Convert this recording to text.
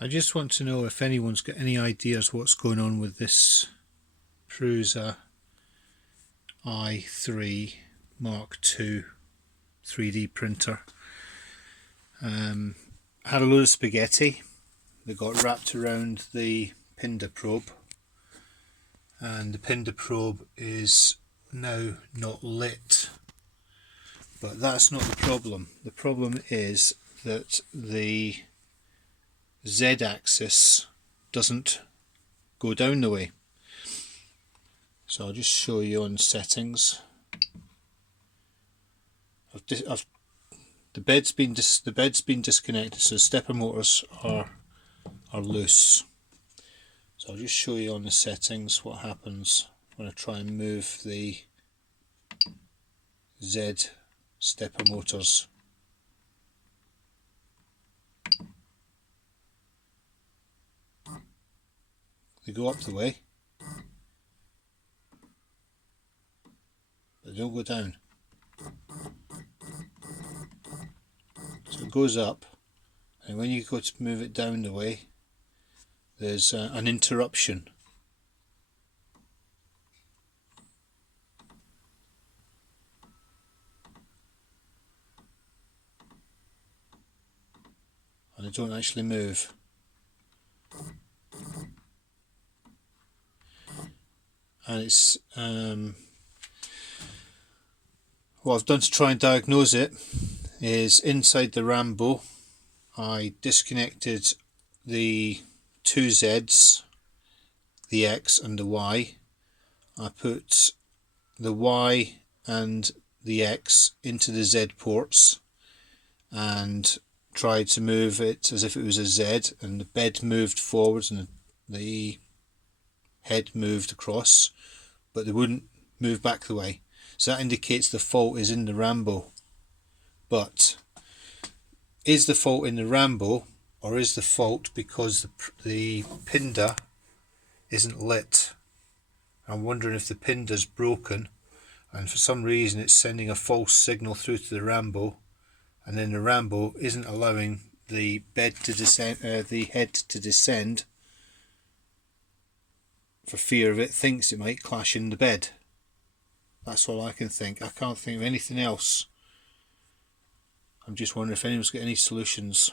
I just want to know if anyone's got any ideas what's going on with this PRUSA i3 Mark II 3D printer. Had a load of spaghetti that got wrapped around the PINDA probe, and the PINDA probe is now not lit. But that's not the problem. The problem is that the Z-axis doesn't go down the way. So I'll just show you on settings. The bed's been disconnected, so the stepper motors are loose. So I'll just show you on the settings what happens when I try and move the Z stepper motors. They go up the way, but they don't go down. So it goes up, and when you go to move it down the way, there's an interruption. And they don't actually move. And it's what I've done to try and diagnose it is inside the Rambo I disconnected the two Z's, the X and the Y. I put the Y and the X into the Z ports and tried to move it as if it was a Z, and the bed moved forwards and the head moved across, but they wouldn't move back the way. So that indicates the fault is in the Rambo. But is the fault in the Rambo, or is the fault because the PINDA isn't lit? I'm wondering if the PINDA's broken and for some reason it's sending a false signal through to the Rambo, and then the Rambo isn't allowing the bed to descend, the head to descend, for fear of it thinks it might clash in the bed. That's all I can think. I can't think of anything else. I'm just wondering if anyone's got any solutions.